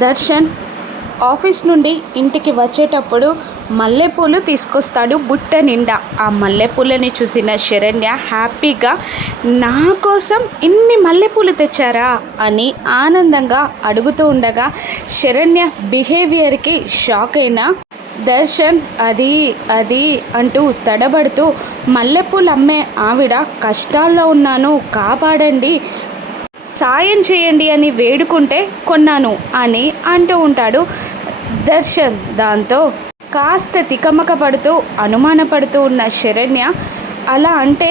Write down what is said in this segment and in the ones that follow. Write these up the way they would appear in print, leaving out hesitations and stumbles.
Darshan office నుండి ఇంటికి వచ్చేటప్పుడు మల్లెపూలు తీసుకొస్తాడు బుట్ట నిండా. ఆ మల్లెపూలని చూసిన శరణ్య హ్యాపీగా, నా కోసం ఇన్ని మల్లెపూలు తెచ్చారా అని ఆనందంగా అడుగుతూ ఉండగా శరణ్య బిహేవియర్కి షాక్ అయిన దర్శన్ అది అది అంటూ తడబడుతూ, మల్లెపూలు అమ్మే ఆవిడ కష్టాల్లో ఉన్నాను కాపాడండి, సాయం చేయండి అని వేడుకుంటే కొన్నాను అని అంటూ ఉంటాడు దర్శన్. దాంతో కాస్త తికమక పడుతూ అనుమానపడుతూ ఉన్న శరణ్య, అలా అంటే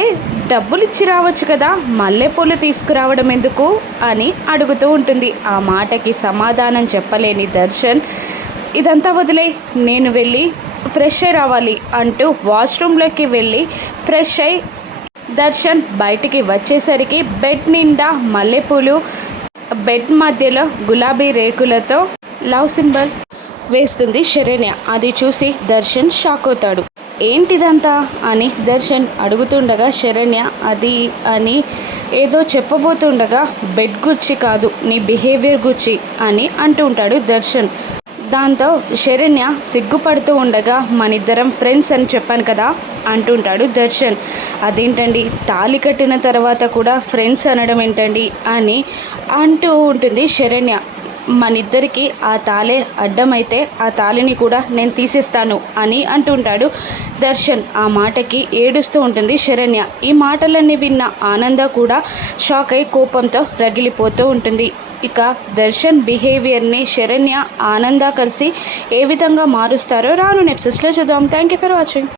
డబ్బులు ఇచ్చి రావచ్చు కదా, మల్లెపూలు తీసుకురావడం ఎందుకు అని అడుగుతూ ఉంటుంది. ఆ మాటకి సమాధానం చెప్పలేని దర్శన్, ఇదంతా వదిలే, నేను వెళ్ళి ఫ్రెష్ అయి రావాలి అంటూ వాష్రూమ్లోకి వెళ్ళి ఫ్రెష్ అయి దర్శన్ బయటికి వచ్చేసరికి బెడ్ నిండా మల్లెపూలు, బెడ్ మధ్యలో గులాబీ రేకులతో లవ్ సింబల్ వేస్తుంది శరణ్య. అది చూసి దర్శన్ షాక్ అవుతాడు. ఏంటిదంతా అని దర్శన్ అడుగుతుండగా శరణ్య అది అని ఏదో చెప్పబోతుండగా, బెడ్ గుచ్చి కాదు నీ బిహేవియర్ గుచ్చి అని అంటూ ఉంటాడు దర్శన్. దాంతో శరణ్య సిగ్గుపడుతూ ఉండగా, మనిద్దరం ఫ్రెండ్స్ అని చెప్పాను కదా అంటుంటాడు దర్శన్. అదేంటండి, తాళి కట్టిన తర్వాత కూడా ఫ్రెండ్స్ అనడం ఏంటండి అని అంటూ ఉంటుంది శరణ్య. మనిద్దరికి ఆ తాళే అడ్డమైతే ఆ తాళిని కూడా నేను తీసేస్తాను అని అంటుంటాడు దర్శన్. ఆ మాటకి ఏడుస్తూ ఉంటుంది శరణ్య. ఈ మాటలన్నీ విన్న ఆనంద కూడా షాక్ అయి కోపంతో రగిలిపోతూ ఉంటుంది. ఇక దర్శన్ బిహేవియర్ని శరణ్య, ఆనంద కలిసి ఏ విధంగా మారుస్తారో రాను ఎపిసోడ్స్లో చూద్దాం. Thank you for watching.